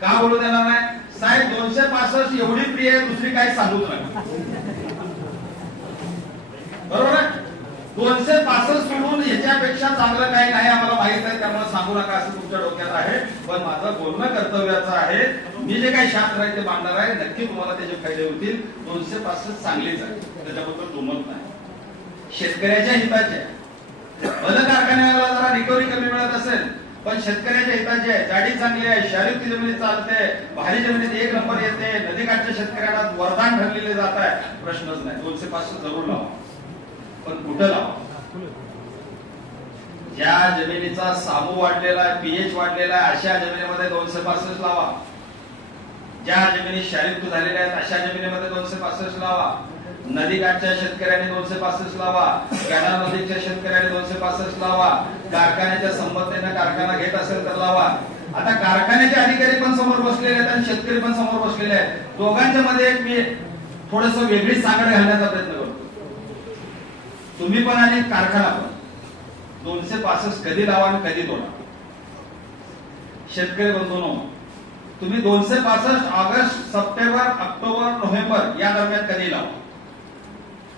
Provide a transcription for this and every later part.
का बोलू देणार नाही? साहेब दोनशे पासष्ट एवढी प्रिय आहे दुसरी काही सांगू नाही बरोबर दोनशे पासष्ट सोडून याच्यापेक्षा चांगलं काही नाही आम्हाला माहीत आहे त्यामुळे सांगू नका असं तुमच्या डोक्यात आहे. पण माझं बोलणं कर्तव्याचं आहे. मी जे काही शास्त्र आहे ते मांडणार आहे. नक्की तुम्हाला त्याचे फायदे होतील. दोनशे पासष्ट चांगलीच आहे. त्याच्याबद्दल दुमत नाही. शेतकऱ्याच्या हिताचे आहे. कारखान्याला जरा रिकव्हरी कमी मिळत असेल पण शेतकऱ्याच्या हिताचे आहे. जाडी चांगली आहे शहरी जमिनीत चालते भारी जमिनीत एक नंबर येते नदीकाठच्या शेतकऱ्यांना वरदान ठरलेले जात आहे. प्रश्नच नाही. दोनशे पाचशे जरूर लावा. पण कुठं लावा? ज्या जमिनीचा सामू वाढलेला आहे पीएच वाढलेला आहे अशा जमिनीमध्ये दोनशे पासष्ट लावा. ज्या जमिनी शारीरिक झालेल्या आहेत अशा जमिनीमध्ये दोनशे पासष्ट लावा. नदीकाठच्या शेतकऱ्यांनी दोनशे पासष्ट लावा कॅनल नदीच्या शेतकऱ्यांनी दोनशे पासष्ट लावा कारखान्याच्या संमतीने कारखाना घेत असेल तर लावा. आता कारखान्याचे अधिकारी पण समोर बसलेले आहेत आणि शेतकरी पण समोर बसलेले आहेत. दोघांच्या मध्ये मी थोडस वेगळी सांगड घालण्याचा प्रयत्न करतो. तुम्ही पण आणि कारखाना पण. दोनशे पासष्ट कधी लावा आणि कधी तोडा. शेतकरी बंधूंनो तुम्ही दोनशे पासष्ट ऑगस्ट सप्टेंबर ऑक्टोबर नोव्हेंबर या दरम्यान कधी लावा?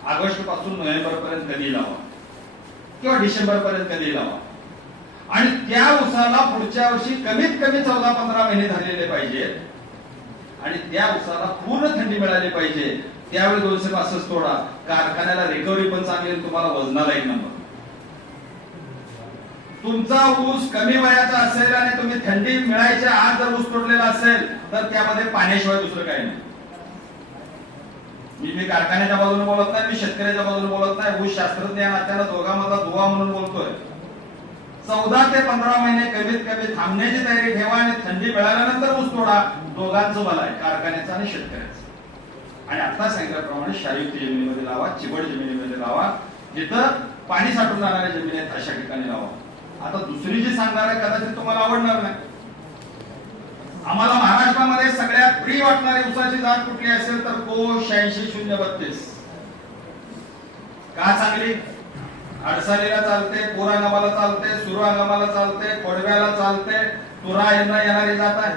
ऑगस्टपासून नोव्हेंबर पर्यंत कधी लावा? किंवा डिसेंबर पर्यंत कधी लावा? आणि त्या उसाला पुढच्या वर्षी कमीत कमी चौदा पंधरा महिने झालेले पाहिजेत आणि त्या उसाला पूर्ण थंडी मिळाली पाहिजे. त्यावेळी दोनशे पासष्ट तोडा. कारखान्याला रिकव्हरी पण चांगली तुम्हाला वजनाला एक नंबर तुमचा ऊस कमी वयाचा असेल आणि तुम्ही थंडी मिळायच्या आज जर ऊस तोडलेला असेल तर त्यामध्ये पाण्याशिवाय दुसरं काही नाही. मी मी कारखान्याच्या बाजूने बोलत नाही मी शेतकऱ्याच्या बाजूने बोलत नाही. ऊस शास्त्रज्ञ या दोघांमधला दुवा म्हणून बोलतोय. चौदा ते पंधरा महिने कमीत कमी थांबण्याची तयारी ठेवा आणि थंडी मिळाल्यानंतर ऊस तोडा. दोघांचं मला आहे कारखान्याचं आणि शेतकऱ्याचं. आणि आता सांगितल्याप्रमाणे शारीयुक्त जमिनीमध्ये लावा चिवड जमिनीमध्ये लावा. जिथं पाणी साठून जाणाऱ्या जमिनी आहेत अशा ठिकाणी लावा. आता दुसरी जी सांगणार आहे कदाचित तुम्हाला आवडणार नाही. आम्हाला महाराष्ट्रामध्ये सगळ्यात प्रिय वाटणारी उसाची जात कुठली असेल तर को शहाऐंशी शून्य बत्तीस. का चांगली? अडसालीला चालते पूर हंगामाला चालते सुरू हंगामाला चालते कोडव्याला चालते तुरा यांना येणारी जात आहे.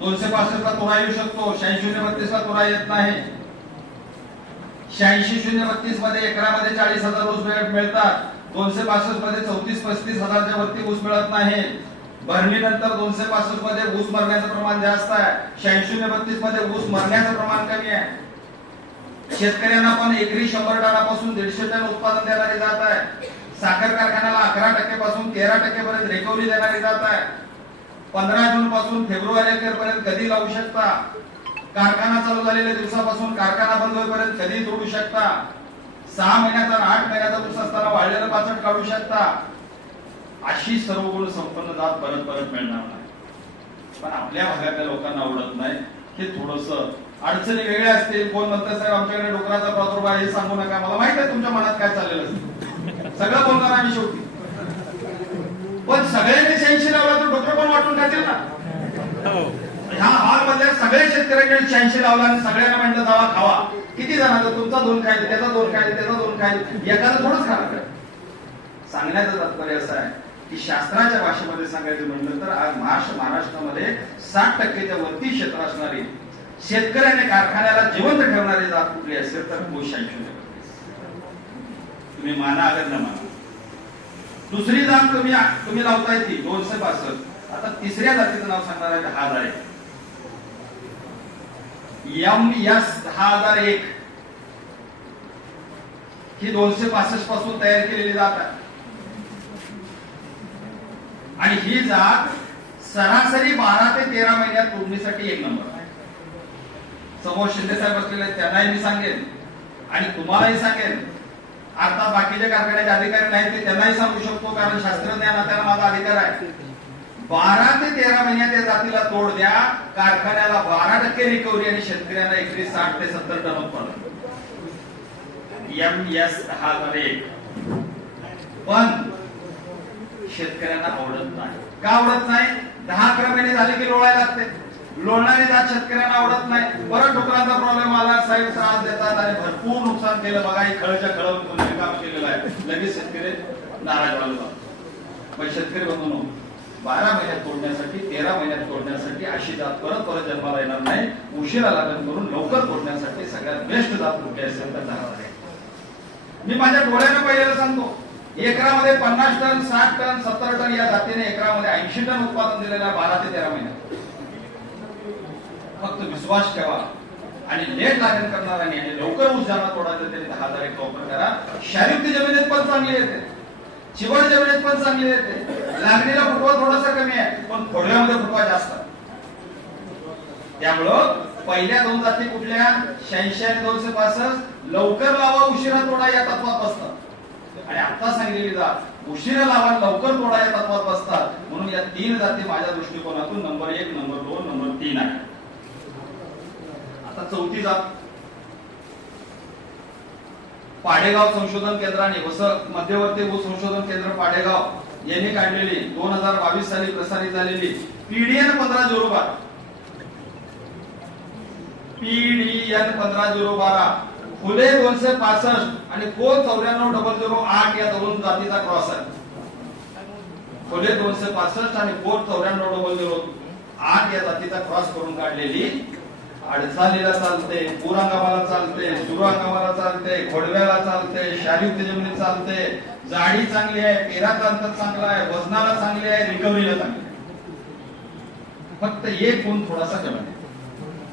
दोनशे पासष्ट ला तुरा येऊ शकतो शहाऐंशी शून्य बत्तीस ला तुरा येत नाही. शहाऐंशी शून्य बत्तीसमध्ये एकरामध्ये चाळीस हजार ऊस मिळतात. दोनशे पासष्टमध्ये चौतीस पस्तीस हजारच्या वरती ऊस मिळत नाही. भरणीनंतर दोनशे पासष्टमध्ये ऊस मरण्याचं प्रमाण जास्त आहे. शहाऐंशी बत्तीसमध्ये ऊस मरण्याचं प्रमाण कमी आहे. शेतकऱ्यांना पण एकरी शंभर टनापासून दीडशे टन उत्पादन देणारी जात आहे. साखर कारखान्याला अकरा टक्के पासून तेरा टक्के पर्यंत रिकव्हरी देणारी जात आहे. पंधरा जून पासून फेब्रुवारी अखेर पर्यंत कधी लावू शकता? कारखाना चालू झालेल्या दिवसापासून कारखाना बंद होईपर्यंत कधी तोडू शकता? सहा महिन्याचा आठ महिन्याचा ऊस असताना वाढलेलं पाचट काढू शकता? अशी सर्व गुण संपन्न जात परत परत मिळणार नाही. पण आपल्या भागातल्या लोकांना आवडत नाही. हे थोडस अडचणी वेगळ्या असतील. कोण म्हणतात साहेब आमच्याकडे डोकराचा प्रादुर्भाव आहे हे सांगू नका. मला माहीत आहे तुमच्या मनात काय चाललेलं असतं. सगळं बोलणार आम्ही शेवटी. पण सगळ्यांनी शहाऐंशी लावला तर डोकर पण वाटून खातील ना. ह्या हॉल मधल्या सगळ्या शेतकऱ्यांनी शहाऐंशी लावला आणि सगळ्यांना म्हणलं जावा खावा. किती जणांचा तुमचा दोन खाईल त्याचा दोन खायला त्याचा दोन खायले एखादा थोडंच खाणार आहे. सांगण्याचं तात्पर्य असं आहे. की शास्त्राच्या भाषेमध्ये सांगायचं म्हणलं तर आज महाराष्ट्र महाराष्ट्रामध्ये साठ टक्केच्या वरती क्षेत्र असणारी शेतकऱ्याने कारखान्याला जिवंत ठेवणारी जात कुठली असेल तर कोशांशी तुम्ही माना अगर न माना. दुसरी जात तुम्ही तुम्ही लावताय ती दोनशे पासष्ट. आता तिसऱ्या जातीचं नाव सांगणार आहे दहा हजार एक. एम एस दहा हजार एक. ही दोनशे पासष्टपासून तयार केलेली जात आहे. आणि ही जात सरासरी बारा ते तेरा महिन्यात तोडणीसाठी एक नंबर आहे. समोर शिंदे साहेब असलेले त्यांनाही मी सांगेन. आणि तुम्हालाही सांगेन. आता बाकीच्या कारखान्याचे अधिकारी नाहीत ते त्यांनाही सांगू शकतो कारण शास्त्रज्ञ नात्याला माझा अधिकार आहे. बारा ते तेरा महिन्यात या जातीला तोड द्या कारखान्याला बारा टक्के रिकव्हरी आणि शेतकऱ्यांना एकरी साठ ते सत्तर टन उत्पादन. एम एस एक. पण शेतकऱ्यांना आवडत नाही. का आवडत नाही? दहा अकरा महिने झाले की लोळायला लागते. लोळणारी जात शेतकऱ्यांना आवडत नाही. परत डुकरांचा प्रॉब्लेम आला साईड त्रास देतात आणि भरपूर नुकसान केलं. बघा हे खळच्या खळवून काम केलेलं आहे. लगेच शेतकरी नाराज व्हायला पण शेतकरी बंधू बारा महिन्यात तोडण्यासाठी तेरा महिन्यात तोडण्यासाठी अशी जात परत परत जन्माला येणार नाही. उशिरा लागण करून लवकर तोडण्यासाठी सगळ्यात बेस्ट जात कुठे असेल तर दहा आहे. मी माझ्या डोळ्यानं पहिल्याला सांगतो एकरामध्ये पन्नास टन साठ टन सत्तर टन या जातीने एकरामध्ये ऐंशी टन उत्पादन दिलेलं आहे बारा ते तेरा महिन्यात फक्त विश्वास ठेवा आणि लेट लागण करणाऱ्यांनी आणि लवकर ऊस तोडायचं त्यांनी दहा हजार एक वापर करा. शारीरिक जमिनीत पण चांगली येते. चिवड जमिनीत पण चांगली येते. लागणीला फुटवा थोडासा कमी आहे पण खोडव्यामध्ये फुटवा जास्त. त्यामुळं पहिल्या दोन जाती कुठल्या? शहाऐंशी आणि दोनशे पासष्ट. लवकर लावा उशिरा तोडा या तत्वात बसतात आणि आता सांगलेली जात उशिरा लावा लवकर तोडा या तत्वात बसतात. म्हणून या तीन जाती माझ्या दृष्टिकोनातून नंबर एक नंबर दोन नंबर तीन आहे. आता चौथी जात. पाडेगाव संशोधन केंद्राने वस मध्यवर्ती भू संशोधन केंद्र पाडेगाव यांनी काढलेली दोन हजार बावीस साली प्रसारित झालेली पीडीएन पंधरा झिरो बारा. पीडीएन पंधरा झिरो बारा. फुले दोनशे पासष्ट आणि को चौऱ्याण्णव डबल झिरो आठ या दोन जातीचा क्रॉस आहे. फुले दोनशे पासष्ट आणि कोट चौऱ्याण्णव डबल झिरो आठ या जातीचा क्रॉस करून काढलेली. अडचालीला चालते पुरांगामाला चालते सुरांगामाला चालते घोडव्याला चालते शारीयुक्त जमिनीत चालते. जाडी चांगली आहे पेराचा अंतर चांगला आहे वजनाला चांगली आहे रिकव्हरीला चांगली फक्त एक गुण थोडासा कमी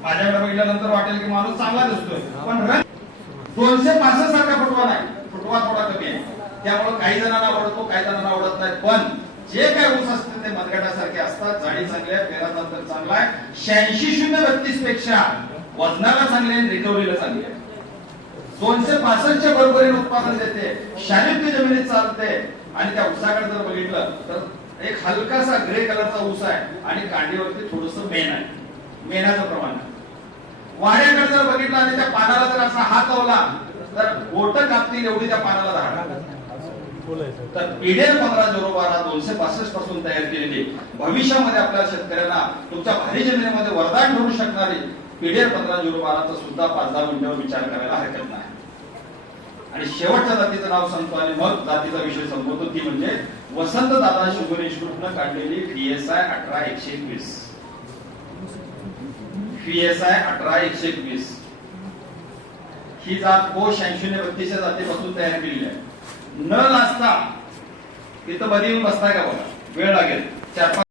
माझ्याकडे बघितल्यानंतर वाटेल की माणूस चांगला दिसतोय पण रंग दोनशे पासष्ट सारखा फुटवा नाही. फुटवा थोडा कमी आहे. त्यामुळे काही जणांना आवडतो काही जणांना आवडत नाही. पण जे काय ऊस असते ते मनगटासारखे असतात. जाडी चांगली आहे पेराचा अंतर चांगला आहे. शहाऐंशी शून्य बत्तीसपेक्षा वजनाला चांगले आहे रिकव्हरीला चांगली आहे. दोनशे पासष्टच्या बरोबरीने उत्पादन देते. शारीरिक जमिनीत चालते. आणि त्या ऊसाकडे जर बघितलं तर एक हलकासा ग्रे कलरचा ऊस आहे आणि कांडीवरती थोडस मेन आहे. मेनाचं प्रमाण आहे. वाड्याकडे जर बघितलं आणि त्या पानाला जर असा हात लावला तर बोट कापतील एवढी त्या पानाला धाड तर पीडीएल पंधरा जोरोबारा दोनशे पासष्टपासून तयार केलेली भविष्यामध्ये आपल्या शेतकऱ्यांना तुमच्या भारी जमिनीमध्ये वरदान ठरू शकणारी पीडीएल पंधरा जोरोबाराचा सुद्धा पाच दहा मिनिटावर विचार करायला हरकत नाही. आणि शेवटच्या जातीचं नाव सांगतो आणि मग जातीचा विषय संपवतो. ती म्हणजे वसंत दादा शुगर इन्स्टिट्यूटनं काढलेली डीएसआय अठरा एकशे एकवीस. पीएसआय अठरा एकशे एकवीस. ही जात को शहाऐंशी बत्तीसच्या जातीपासून तयार केलेली आहे. न लाजता तिथं बरी येऊन बसताय का बघा? वेळ लागेल. चार पाच